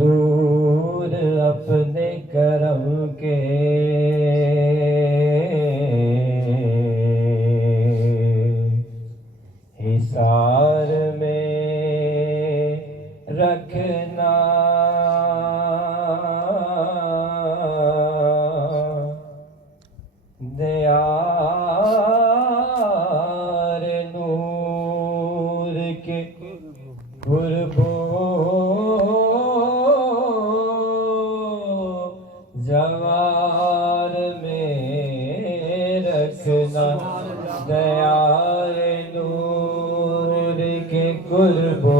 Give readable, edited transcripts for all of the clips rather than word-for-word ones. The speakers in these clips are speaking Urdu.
نور اپنے کرم کے حصار میں رکھنا، دیار نور کے قربو جوار میں رکھنا، دیار نور کے قربو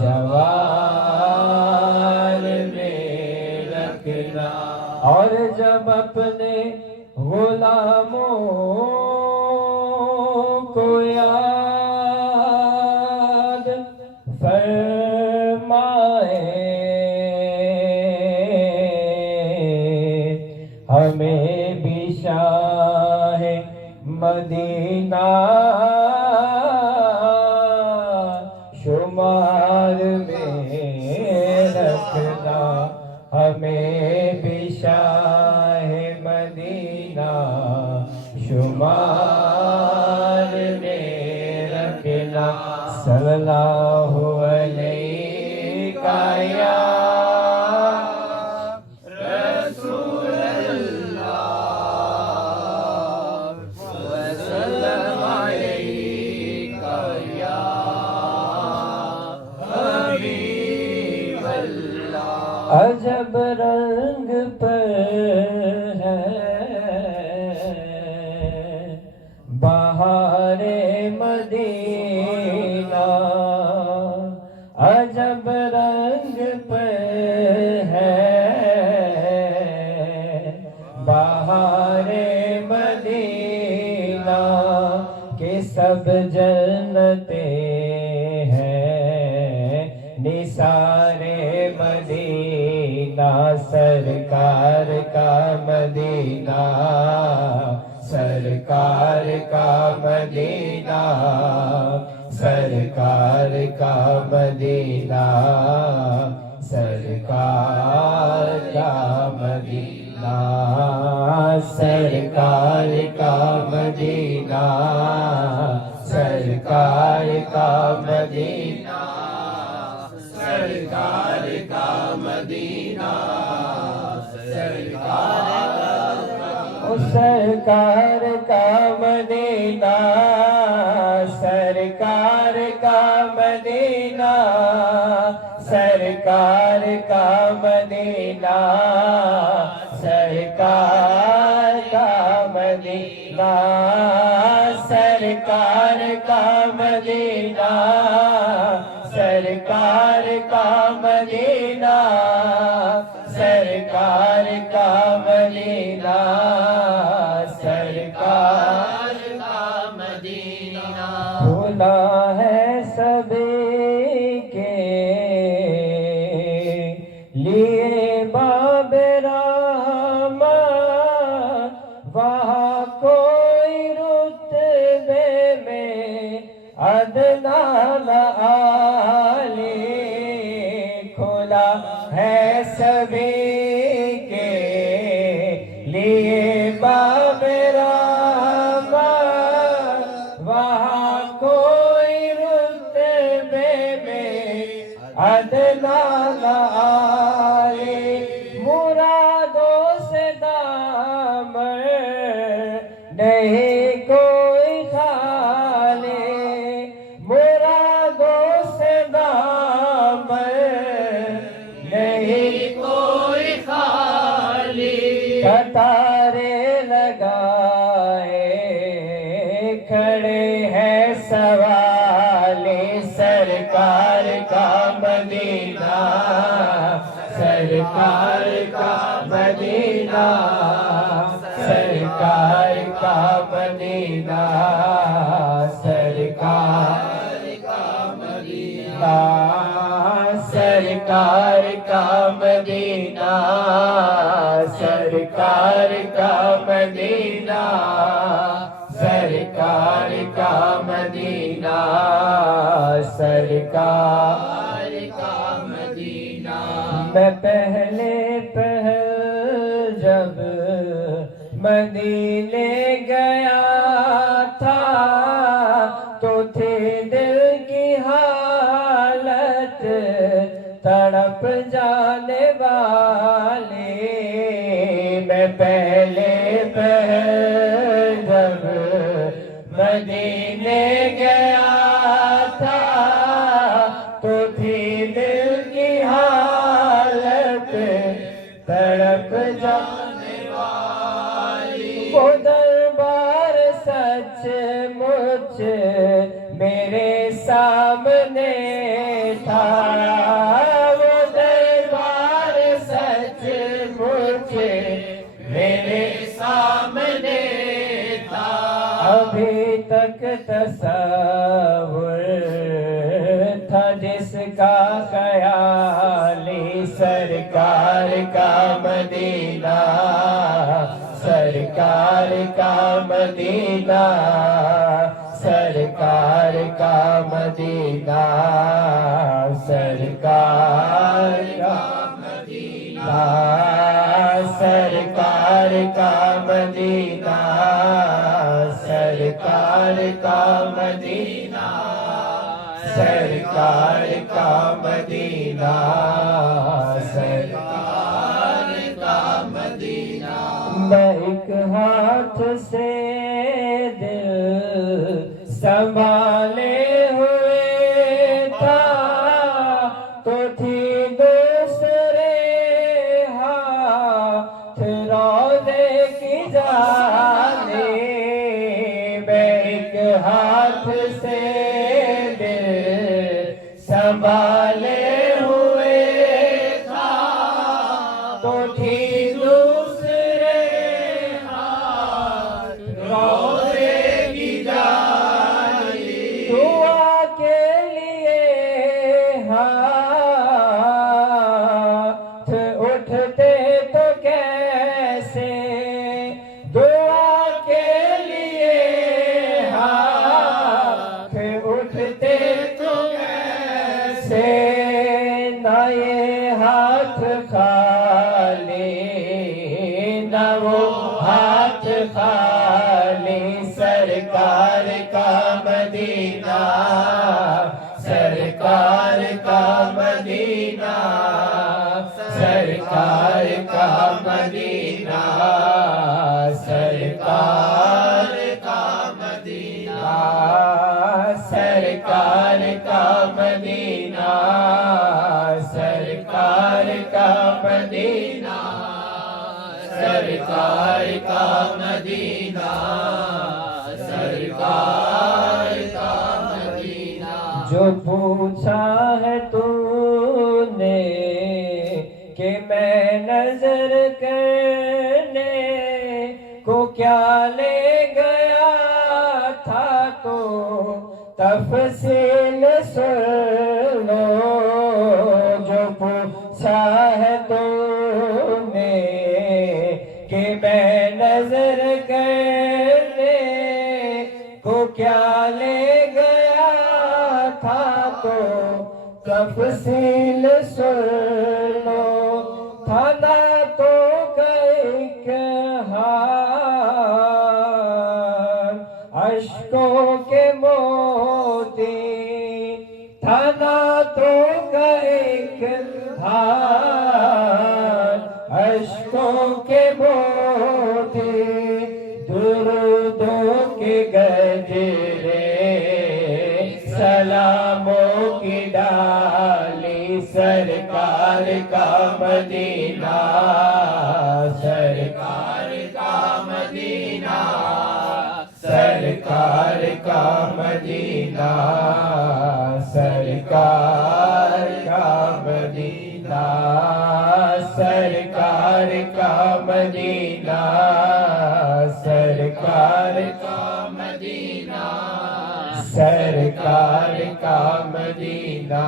جوار میں رکھنا۔ اور جب اپنے غلاموں کو یاد فرمائے، ہمیں بھی شاہ مدینہ شمار میں رکھنا، ہمیں بھی شاہ مدینہ شمار میں رکھنا۔ صلی اللہ علیہ یا رسول اللہ وسلم علیہ یا حبیب اللہ۔ عجب رنگ پر ہے بہار مدینہ، عجب رنگ پر ہے بہار مدینہ، کہ سب جنتیں ہیں نثار مدینہ، سرکار کا مدینہ، سرکار کا مدینہ، سرکار کا مدینہ، سرکار کا مدینہ، سرکار کا مدینہ، سرکار کا مدینہ، سرکار کا مدینہ، سرکار کا مدینہ، سرکار کا مدینہ، سرکار کا مدینہ، سرکار کا مدینہ، سرکار کا مدینہ، سرکار کا مدینہ، سرکار کا مدینہ، سرکار کا مدینہ۔ کھلا ہے سبھی کے لیے باب رحمت، وہاں کوئی رتبے میں ادنا نہ عالی، کھلا ہے سبھی کے لیے باب رحمت، وہاں کوئی رتبے میں ادنا نہ عالی، مرادوں سے دامن نہیں کوئی خالی، مرادوں سے دامن نہیں کوئی خالی، قطارے لگائے کھڑے ہیں سوالی، سرکار کا مدینہ، سرکار کا مدینہ، سرکار کا مدینہ، سرکار کا مدینہ، سرکار کا مدینہ، سرکار کا مدینہ، سرکار کا مدینہ، سرکار کا مدینہ۔ میں پہلے پہل جب مدینے گیا تھا تو تھی دل کی حالت تڑپ جانے والی. میں پہلے پہل جب مدینے گیا تھا تو تھی دل کی حالت تڑپ جانے والی. وہ دربار سچ مچ میرے سامنے تھا. وہ دربار سچ مچ میرے سامنے تھا. ابھی تک تصور تھا جس کا خیالی سرکار کا مدینہ, سرکار کا مدینہ, سرکار کا مدینہ, سرکار کا مدینہ, سرکار کا مدینہ, سرکار کا مدینہ, سرکار کا مدینہ, سرکار کا مدینہ. میں ایک ہاتھ سے دل سنبھالے ہوئے تھا تو تھی دوسرے ہاتھ روضے کی جانب. میں ایک ہاتھ سے سنبھالے ہوئے تھا تو تھی دوسرے ہاتھ روضے کی جانب. دعا کے لیے ہاتھ اٹھتے تو کیسے, دعا کے لیے ہاتھ اٹھتے تو سے. نہ یہ ہاتھ خالی نہ وہ ہاتھ خالی. سرکار کا مدینہ, سرکار کا مدینہ, سرکار کا مدینہ, سرکار کا مدینہ, سرکار کا مدینہ, سرکار کا مدینہ, سرکار کا مدینہ, سرکار کا مدینہ. جو پوچھا ہے تو نے کہ میں نظر کرنے کو کیا لے گیا تھا تو تفصیل سن لو. جو پوچھا ہے تو نے کہ میں نظر کرنے کو کیا لے گیا تھا تو تفصیل سن لو. تھا نہ تو ایک ہار اشکوں کے موتی, تھا نہ تو ایک ہار اشکوں کے موتی. درودوں کے گجرے سلاموں کی ڈالی. سرکار کا مدینہ, سرکار کا مدینہ, سرکار کا مدینہ, سرکار کا مدینہ, سرکار کا مدینہ, سرکار کا مدینہ, سرکار کا مدینہ,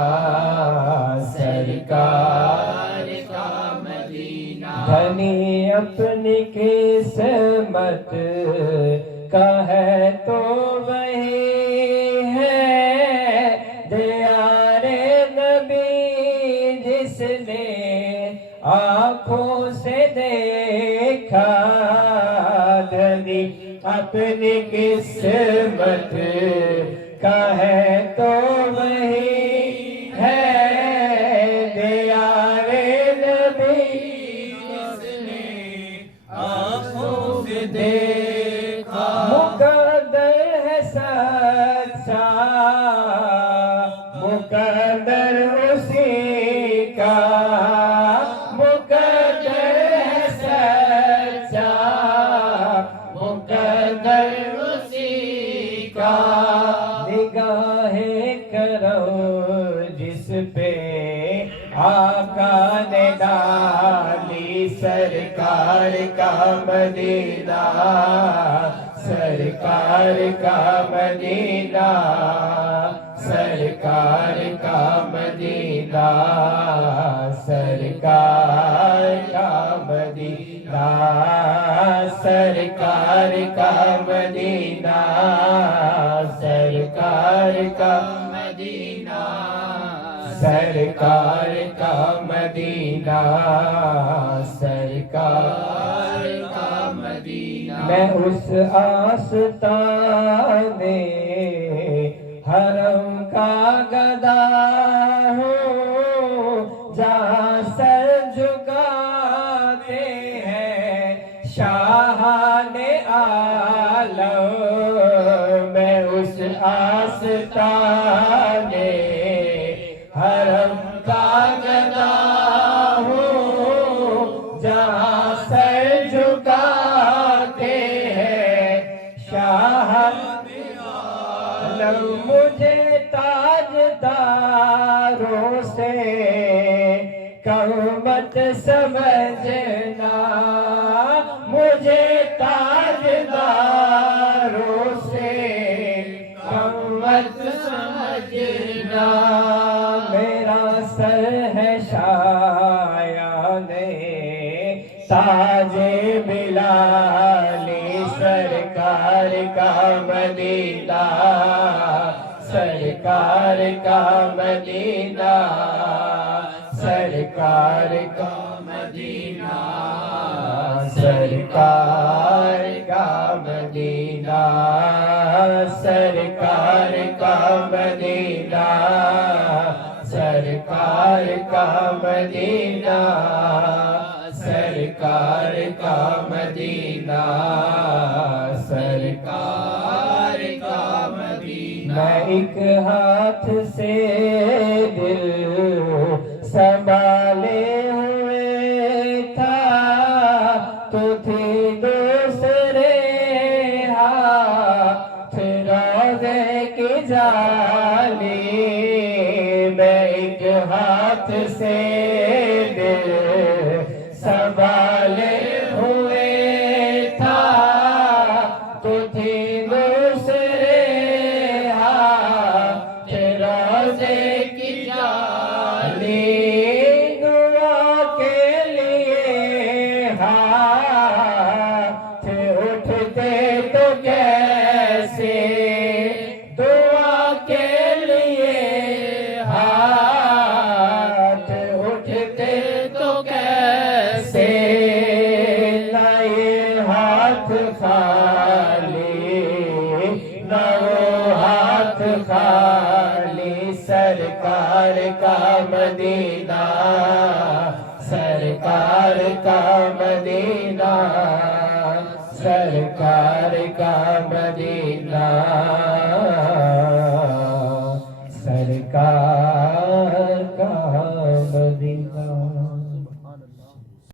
سرکار کا مدینہ. دھنی اپنی قسمت کا ہے تو وہی ہے دیار نبی جس نے آنکھوں سے دیکھا دھنی اپنی قسمت کا ہے تو وہی ہے دیار نبی جس نے آنکھوں سے دیکھا مقدر ہے سچا مقدر اسی کا مقدر ہے سچا مقدر اسی کا نگاہ کرو جس پہ آقا نے ڈالی سرکار کا مدینہ سرکار کا مدینہ سرکار کا مدینہ سرکار کا مدینہ سرکار کا مدینہ سرکار کا مدینہ سرکار کا مدینہ سرکار کا مدینہ میں اس آستانے حرم کا گدا ہوں جہاں سر جھکاتے ہیں شاہان عالم میں اس آستانے حرم کا گدا ہوں جہاں سر جھکاتے ہیں شاہان مجھے تاجداروں سے کم مت سمجھنا مجھے تاجداروں سے کم مت سمجھنا میرا سر ہے شایان تاج بلالی سرکار کا مدینہ سرکار کا مدینہ سرکار کا مدینہ سرکار کا مدینہ سرکار کا مدینہ سرکار کا مدینہ سرکار کا مدینہ سرکار کا مدینہ میں ایک ہاتھ سے دل سنبھالے ہوئے تھا تو تھی دوسرے ہاتھ روضے کی جالی میں ایک ہاتھ سے دل سنبھالے ہوئے تھا تو تھی دوسرے ہاتھ روضے کی جالی دعا کے لیے ہاتھ اٹھتے تو کیسے دعا کے لیے ہاتھ اٹھتے تو کیسے نئے ہاتھ خالی نہ وہ ہاتھ خالی سرکار کا مدینہ سرکار کا مدینہ سرکار کا مدینہ